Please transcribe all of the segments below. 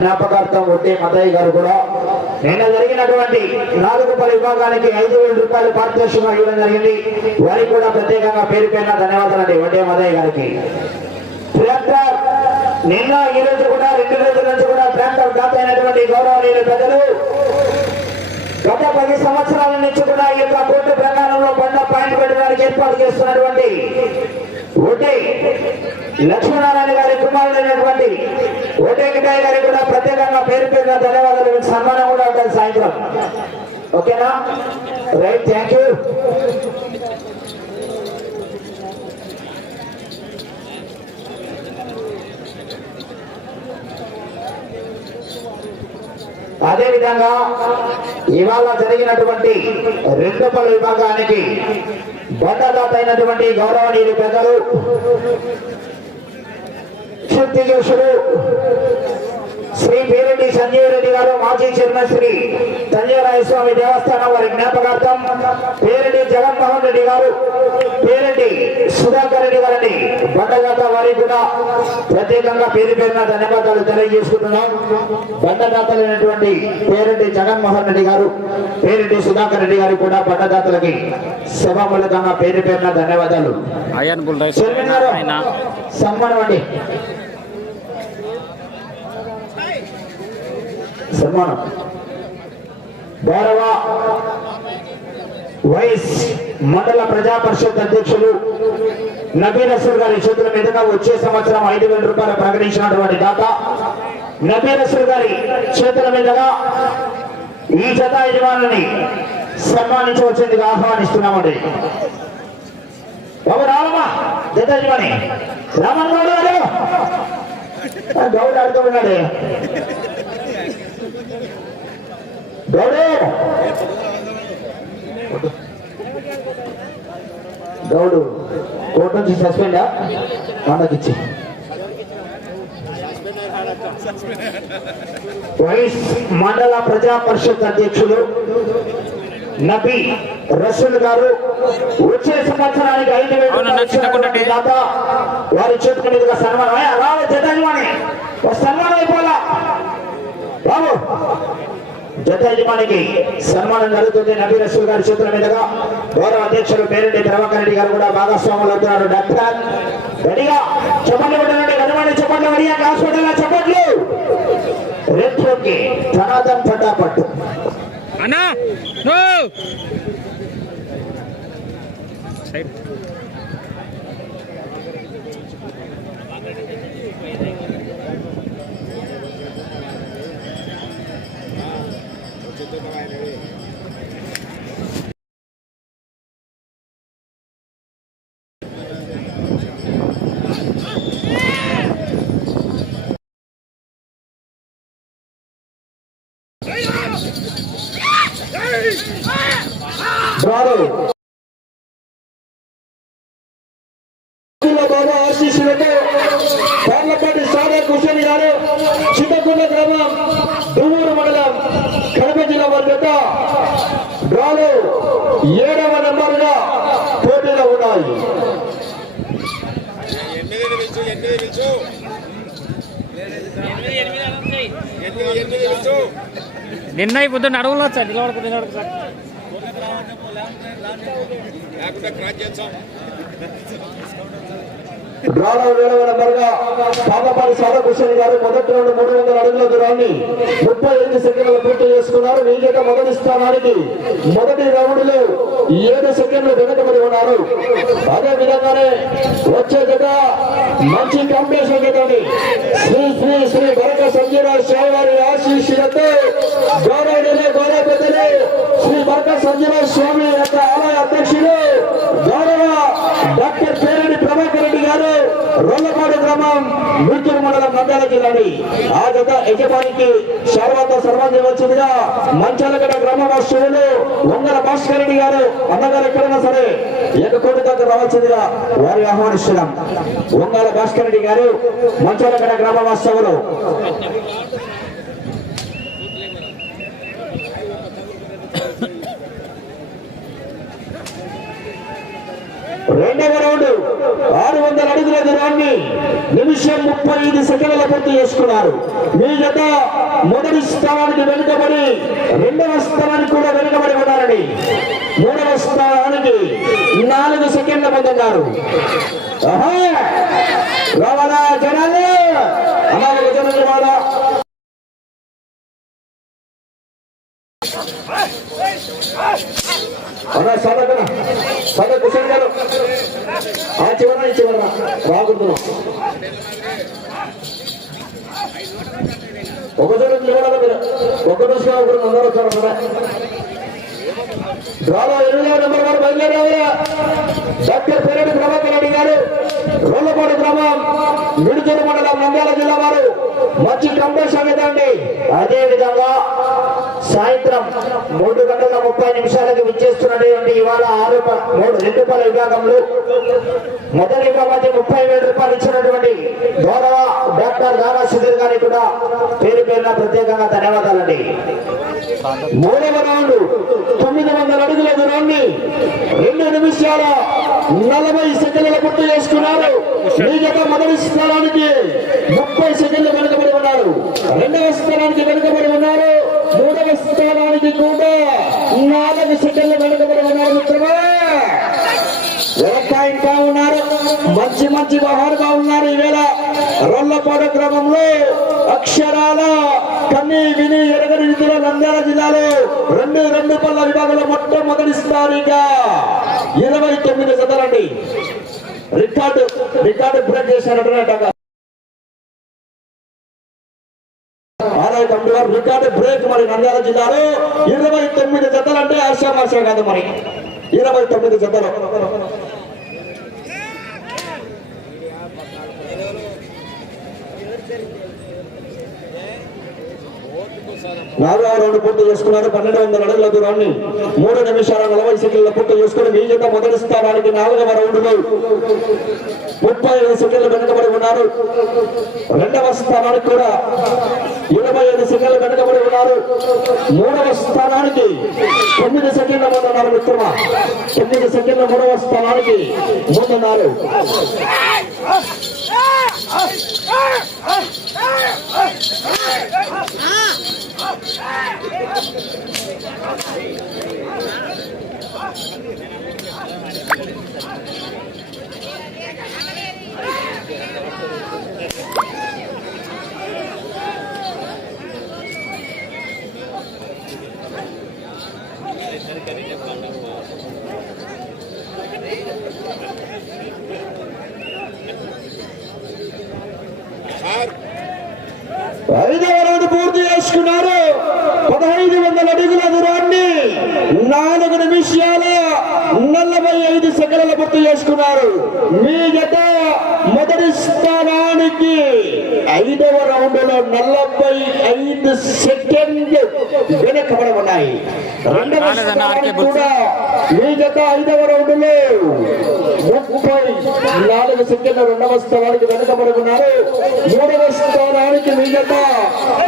జ్ఞాపకార్థం ఒట్టే మతయ్య గారు కూడా. నిన్న జరిగినటువంటి నాలుగు పలు విభాగానికి ఐదు వేల రూపాయలు పారితోషికంగా ఇవ్వడం జరిగింది. వారికి కూడా ప్రత్యేకంగా పేరు పేరున ధన్యవాదాలండి ఒట్టే మతయ్య గారికి. ట్రాక్టర్ నిన్న ఈ రోజు కూడా రెండు రోజుల నుంచి కూడా ట్రాక్టర్ దాత అయినటువంటి గౌరవనీయులు పెద్దలు గత పది సంవత్సరాల నుంచి కూడా ఈ యొక్క కోర్టు ప్రకారంలో బండ పాయింట్ పెట్టడానికి ఏర్పాటు చేస్తున్నటువంటి ఓటే లక్ష్మీనారాయణ గారి కుమారుడైనటువంటి ఓటే గారికి కూడా ప్రత్యేకంగా పేరు పేరున ధన్యవాదాలు. మీకు సన్మానం కూడా ఉంటుంది సాయంత్రం. ఓకేనా? Right thank you. అదే విధంగా ఇవాళ జరిగినటువంటి రెండు పలు విభాగానికి బండదాత అయినటువంటి గౌరవనీయులు పెద్దలు శక్తికేశుడు శ్రీ పేరెడ్డి సంజీవ్ రెడ్డి గారు మాజీ చైర్మన్ శ్రీ సంజయరాయ స్వామి దేవస్థానం వారి జ్ఞాపకార్థం పేరెడ్డి జగన్మోహన్ రెడ్డి గారు పేరెడ్డి సుధాకర్ రెడ్డి గారిని బండదాత వారికి కూడా ప్రత్యేకంగా పేరు పేరున ధన్యవాదాలు తెలియజేసుకుంటున్నాం. బండదాతలైనటువంటి పేరెడ్డి జగన్మోహన్ రెడ్డి గారు పేరెడ్డి సుధాకర్ రెడ్డి గారు కూడా బండదాతలకి సభామూలకంగా పేరు పేరున ధన్యవాదాలు. సన్మానం అండి. సన్మానం. గౌరవ వైస్ మండల ప్రజా పరిషత్ అధ్యక్షులు నబీర్ అసూర్ గారి చేతుల మీదుగా వచ్చే సంవత్సరం ఐదు వేల రూపాయలు ప్రకటించినటువంటి దాత నబీర్ అసూర్ గారి చేతుల మీదుగా ఈ జత యజమానుని సన్మానించవచ్చేందుకు ఆహ్వానిస్తున్నామండి. బాబు రావమ్మా జత యజమాని. రామన్ గౌడ్ గారు గౌడ్ గౌడు గౌడు కోర్టు నుంచి సస్పెండా మనకిచ్చి వైస్ మండల ప్రజా పరిషత్ అధ్యక్షులు నబీ రసూల్ గారు వచ్చే సంవత్సరానికి ఐదు వేల వారి చేతుల మీదుగా సన్మానం. రావాలి జతయజమాని ఒక సన్మానం అయిపోలా బాబు జతయజమానికి సన్మానం జరుగుతుంది. నబీ రసూల్ గారి చేతుల మీదుగా గౌరవ అధ్యక్షులు పేరెడ్డి ప్రభాకర్ రెడ్డి గారు కూడా భాగస్వాములు అవుతున్నారు. డాక్టర్ రెడీగా? చెప్పండి పెట్టండి గజమాని చెప్పండి రెడీగా హాస్పిటల్ చెప్పట్లు. రెట్రోకి ధనాదన్ పట్టాపట్టు అన్నా నో. సైడ్ రాదు బాబా ఆశీస్సులతో పార్లపాటి సాదా కుషని గారు చిన్నకుండ గ్రామం దువ్వూరు మండలం కడప జిల్లా వారి జత డ్రాలో ఏడవ నెంబర్గా పోటీలో ఉన్నాయి ఎనిమిది నిలుచు ఎనిమిది నిలుచు ఎనిమిది ఎనిమిది నిలుచు నిన్న ఈ పొద్దున్న అడవులు వచ్చా నిలబడకు నిలబడకు సార్. లేకుండా క్రాచ్ చేస్తాం డ్రాలో ఏడవ నెంబర్గా పాపపాటి సాదా గారు మొదటి రెండు మూడు వందల అడుగుల దూరాన్ని ముప్పై ఐదు సెకండ్లు పూర్తి చేసుకున్నారు. ఈ మొదటి స్థానానికి మొదటి రౌండ్లో ఏడు సెకండ్లు వెనకబడి ఉన్నారు. అదే విధంగానే వచ్చే జత మంచి కాంపిటీషన్ జతని శ్రీ శ్రీ శ్రీ భరత సంజయరావు స్వామి వారి ఆశీస్సులతో గౌరవనీయులు గౌరవ పెద్దలు శ్రీ భరత సంజయరావు స్వామి యొక్క ఆలయ అధ్యక్షుడు రొల్లపాడు గ్రామం మిర్చూరు మండలం నంద్యాల జిల్లాని ఆ జత యజమానికి శారవాత సర్వాంగి వచ్చిందిగా. మంచాలగడ గ్రామ వాసులు వంగల భాస్కర్ రెడ్డి గారు అన్నగారు ఎక్కడైనా సరే ఏకకోటి దగ్గర రావాల్సిందిగా వారి ఆహ్వానిస్తున్నాం. వంగల భాస్కర్ రెడ్డి గారు మంచాలగడ గ్రామ వాస్తవులు రెండవ రౌండ్ ఆరు వందల అడుగుల దూరాన్ని నిమిషం ముప్పై ఐదు సెకండ్ల పూర్తి చేసుకున్నారు. మీ జత మొదటి స్థానానికి వెనుకబడి రెండవ స్థానానికి కూడా వెనుకబడి ఉన్నారని మూడవ స్థానానికి నాలుగు సెకండ్ల ముందున్నారు రావాలా జనాలు? అలాగే జనాలు రావాలా? అన్నా సద కుషన్ గారు. ఆ చివర ఈ చివర రాకుంటున్నాం ఒక చోట నిలబడాలి మీరు ఒక దృష్టిలో ఒకరు అందరూ వచ్చారు కదా డ్రాలో ఎనిమిదవ నెంబర్ వారు బయలుదేరావా డాక్టర్ పేరెడ్డి ప్రభాకర్ రెడ్డి గారు రోళ్ళపాడు గ్రామం నిడుచూరు మండలం నంద్యాల జిల్లా వారు. మంచి కంపెషన్ సంగతి అండి. అదేవిధంగా సాయంత్రం మూడు గంటల ముప్పై నిమిషాలకు విచ్చేస్తున్నటువంటి ఇవాళ ఆరు మూడు రెండు రూపాయల విభాగంలో మొదటి బహుమతి ముప్పై వేల రూపాయలు ఇచ్చినటువంటి గౌరవ గారు దాదా సుధీర్ గారికి కూడా పేరు పేరున ప్రత్యేకంగా ధన్యవాదాలండి. మూడవ రౌండ్ తొమ్మిది వందల అడుగుల దూరాన్ని రెండు నిమిషాల నలభై సెకండ్ల పూర్తి చేసుకున్నారు. మీ మొదటి స్థానానికి ముప్పై సెకండ్లు వెనుకబడి ఉన్నారు. రెండవ స్థానానికి వెనుకబడి ఉన్నారు. మూడవ స్థానానికి కూడా నాలుగు సెకండ్లు వెనుకబడి ఉన్నారు మిత్రమా. ఉన్నారు. మంచి మంచి బహారుగా ఉన్నారు ఈవేళ. రొల్లపాడు క్రమంలో అక్షరాల కన్ని విని ఎరగని రీతిలో నంద్యాల జిల్లాలో రెండు రెండు పళ్ళ విభాగంలో మొట్టమొదటి స్థానిగా ఇరవై తొమ్మిది జతలండి రికార్డు రికార్డు బ్రేక్ చేశారంటే ఆదాయ కమిటీ వారు రికార్డు బ్రేక్ మరి నంద్యాల జిల్లాలో ఇరవై తొమ్మిది జతలంటే ఆశామాష కాదు మరి. ఇరవై తొమ్మిది జతలు నాలుగవ రౌండ్ పూర్తి చేసుకున్నారు. పన్నెండు వందల అడుగుల దూరాన్ని మూడు నిమిషాల నలభై సెకండ్ల పూర్తి చేసుకుని మీ జత మొదటి స్థానానికి నాలుగవ రౌండ్లో ముప్పై ఐదు సెకండ్లు వెనుకబడి ఉన్నారు. రెండవ స్థానానికి కూడా ఇరవై ఐదు సెకండ్లు వెనుకబడి ఉన్నారు. మూడవ స్థానానికి తొమ్మిది సెకండ్ల ముందున్నారు మిత్రమా. తొమ్మిది సెకండ్ల మూడవ స్థానానికి ముందున్నారు. సార్ ఐదవ రౌండ్ పూర్తి చేసుకున్నారు పదహైదు వందల అడుగుల దూరాన్ని నాలుగు నిమిషాల నలభై ఐదు సెకండ్ల పూర్తి చేసుకున్నారు. మీ జత మొదటి స్థానానికి ఐదవ రౌండ్లో నలభై ఐదు సెకండ్లు వెనకబడి ఉన్నాయి. రెండవ స్థానానికి. కూడా మీ జత ఐదవ రౌండ్లో ముప్పై నాలుగు సెకండ్ల రెండవ స్థానానికి వెనుకబడి ఉన్నారు. మూడవ స్థానానికి మీ జత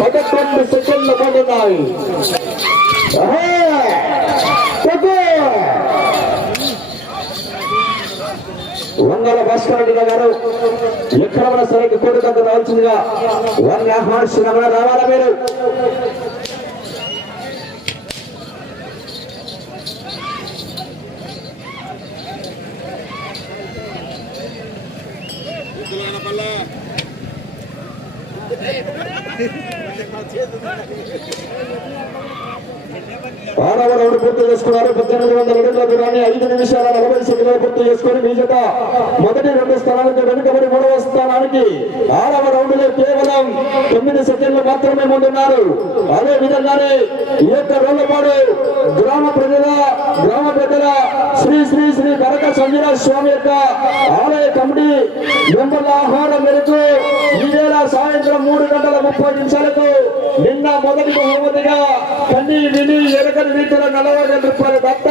పదకొండు సెకండ్ల పడున్నాయి వంగల భాస్కర్ రెడ్డి గారు. ఎక్కడ మన సరైన కోరికకు రావాల్సిందిగా వారిని ఆహ్వానిస్తున్నామని రావాలా మీరు? ఆరవ పూర్తి చేసుకున్నారు. పద్దెనిమిది వందల మీటర్ల దూరాన్ని ఐదు నిమిషాల నలభై సెకండ్లు పూర్తి చేసుకుని మీ మొదటి రెండు స్థానాలకు వెనుకబడి మూడవ స్థానానికి ఆరవ రౌండ్లో కేవలం తొమ్మిది సెకండ్లు మాత్రమే ముందున్నారు. అదే విధంగానే ఈ యొక్క రోడ్లపాడు గ్రామ ప్రజల గ్రామ పెద్దల శ్రీ శ్రీ శ్రీ కనక సంజయ స్వామి యొక్క ఆలయ కమిటీ మెంబర్ల ఆహ్వానం మేరకు ముప్పై నిమిషాలకు నిన్న మొదటి బహుమతిగా కన్ని విని ఎరగని వీటిలో నలభై వేల రూపాయల దత్త.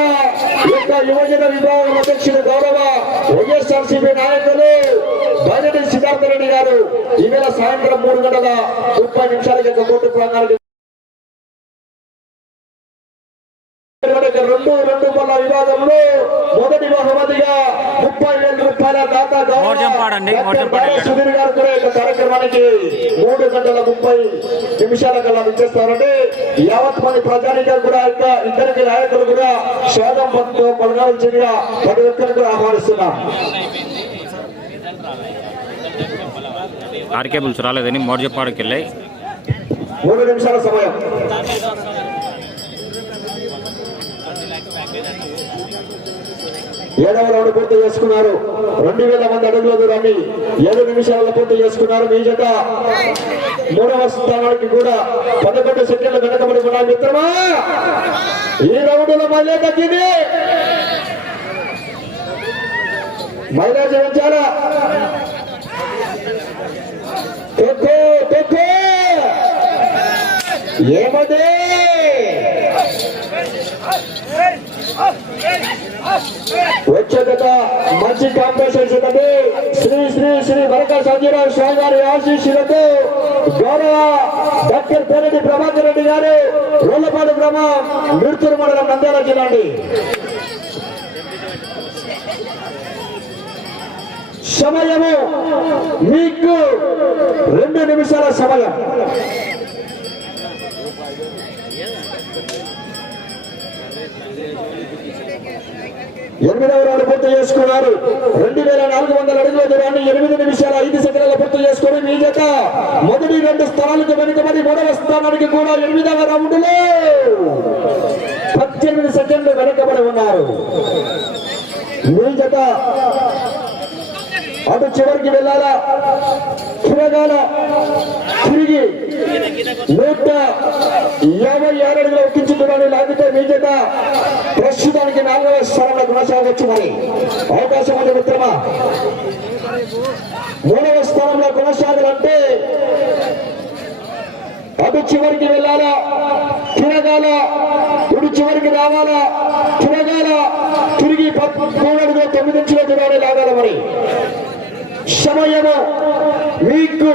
యొక్క యువజన విభాగం అధ్యక్షుడు గౌరవ వైఎస్ఆర్సీపీ నాయకులు బజటి సిద్ధార్థ రెడ్డి గారు. ఈవేళ సాయంత్రం మూడు గంటల ముప్పై నిమిషాలకి యొక్క కోర్టు ప్రాంగానికి రెండు రెండు పళ్ళ విభాగంలో మొదటి బహుమతిగా ముప్పై వేల రూపాయల దాత గౌరవ మోర్జంపాడు మోర్చపాడండి డాక్టర్ మోర్చపాడు సుధీర్ గారు కూడా ఈ కార్యక్రమానికి మూడు గంటల ముప్పై నిమిషాల కల్లా ఇచ్చేస్తారండి యావత్ మంది ప్రజానికాలు కూడా ఇంకా ఇద్దరికి నాయకులు కూడా స్వాగతం పట్టుతో కొనగాల్సిందిగా ప్రతి ఒక్కరు కూడా ఆహ్వానిస్తున్నాం. ఆర్కే బుల్స్ రాలేదని మోర్చపాడుకి వెళ్ళాయి. మూడు నిమిషాల సమయం. ఏడవ రౌండ్ పూర్తి చేసుకున్నారు. రెండు వేల మంది అడుగుల దూరాన్ని ఏడు నిమిషాలలో పూర్తి చేసుకున్నారు మీ జత. మూడవ స్థానానికి కూడా పదకొండు సెకండ్లు వెనకబడి ఉన్నాయి మిత్రమా? ఈ రౌండ్లో మహిళ తగ్గింది. మహిళా జయించారా ఏమదే? వచ్చే గత మంచి కాంపిటీషన్ ఉన్నది శ్రీ శ్రీ శ్రీ వరక సంజయరావు స్వామి గారి ఆశీస్సులతో గౌరవ డాక్టర్ పేరెడ్డి ప్రభాకర్ రెడ్డి గారు రోళ్ళపాడు గ్రామం మిర్తూరు మండలం నంద్యాల జిల్లా అండి సమయము మీకు రెండు నిమిషాల సమయం. ఎనిమిదవ రౌండ్ పూర్తి చేసుకున్నారు. రెండు వేల నాలుగు వందల అడుగుల దూరాన్ని ఎనిమిది నిమిషాల ఐదు సెకండ్ల పూర్తి చేసుకుని మీ జత మొదటి రెండు స్థానాలకు వెనుకబడి మూడవ స్థానానికి కూడా ఎనిమిదవ రౌండ్లో పద్దెనిమిది సెకండ్లు వెనుకబడి ఉన్నారు. మీ జత అటు చివరికి వెళ్ళాలా? తిరగాల? తిరిగి నూట యాభై ఆరు అడుగుల ఒక్కించుకున్నాను లాగితే మీ చేత కొనసాగొచ్చు మరి. అవకాశం ఉంది మిత్రమా? మూడవ స్థానంలో కొనసాగాలంటే అటు చివరికి వెళ్ళాలా? తిరగాల? ఇటు చివరికి రావాలా? తిరగాల? తిరిగి పదమూడు తొమ్మిది ఇంచుల దూరాన్ని లాగాల మరి? సమయము మీకు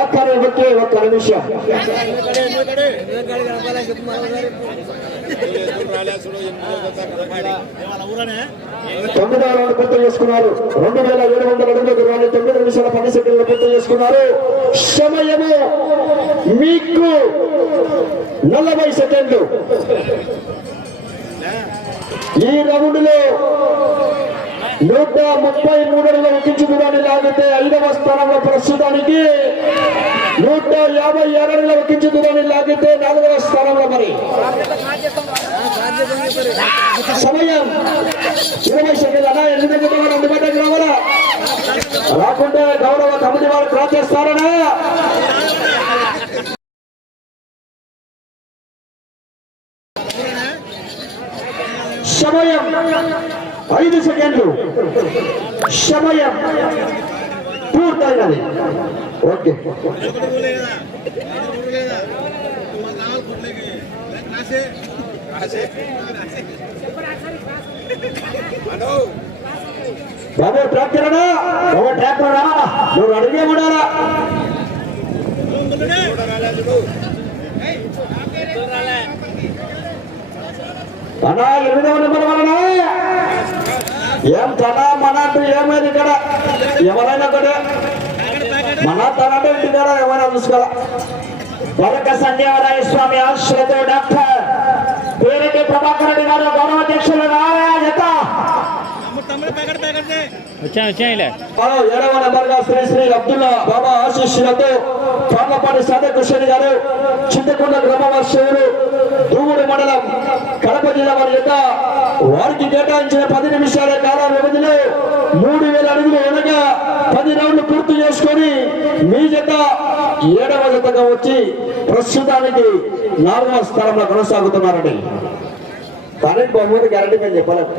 ఆఖరి ఒకే ఒక్క నిమిషం. తొమ్మిదవ రౌండ్ పూర్తి చేసుకున్నారు. రెండు వేల ఏడు వందల అడుగుల దూరాన్ని తొమ్మిది నిమిషాల పది సెకండ్లు పూర్తి చేసుకున్నారు. సమయము మీకు నలభై సెకండ్లు. ఈ రౌండ్లో నూట ముప్పై మూడు అడుగుల లాగితే ఐదవ స్థానంలో ప్రస్తుతానికి నూట యాభై ఏడు అడుగుల లాగితే నాలుగవ స్థానంలో మరి. సమయం ఇరవై సెకండ్లు. అన్నా ఎన్ని దగ్గర అందుబాటులోకి రావాలా? రాకుంటే గౌరవ కమిటీ వారు క్రాస్ చేస్తారనా? సమయం ఐదు సెకండ్లు. సమయం పూర్తయినది. ఓకే. బాబు ట్రాక్టర్ బాబు ట్రాక్టర్ నువ్వు అడిగే ఉండాలా? అన్నా ఎనిమిదవ నెంబర్ వలన. ఏం తన మన అంటూ ఏమైంది ఇక్కడ? ఎవరైనా ఒకటే మన తన ఇంటి కాడ ఏమైనా చూసుకోవాలా? వరక సంజీవరాయ స్వామి ఆశ్రతో డాక్టర్ పేరెడ్డి ప్రభాకర్ రెడ్డి గారు గౌరవ అధ్యక్షులు నారాయణ వచ్చా వచ్చాయిలే మనం ఏడవ నెంబర్గా శ్రీ శ్రీ అబ్దుల్లా బాబా ఆశీస్సులతో పార్లపాటి సాధకృష్ణ గారు చింతకొండ గ్రామవాసులు దూవుడు మండలం కడప జిల్లా వారి యొక్క వారికి కేటాయించిన పది నిమిషాల కాల వ్యవధిలో మూడు వేల అడుగులు అనగా పది రౌండ్లు పూర్తి చేసుకొని మీ జత ఏడవ జతగా వచ్చి ప్రస్తుతానికి నాలుగవ స్థానంలో కొనసాగుతున్నారండి. కానీ బహుమతి గ్యారంటీ మేము చెప్పలేము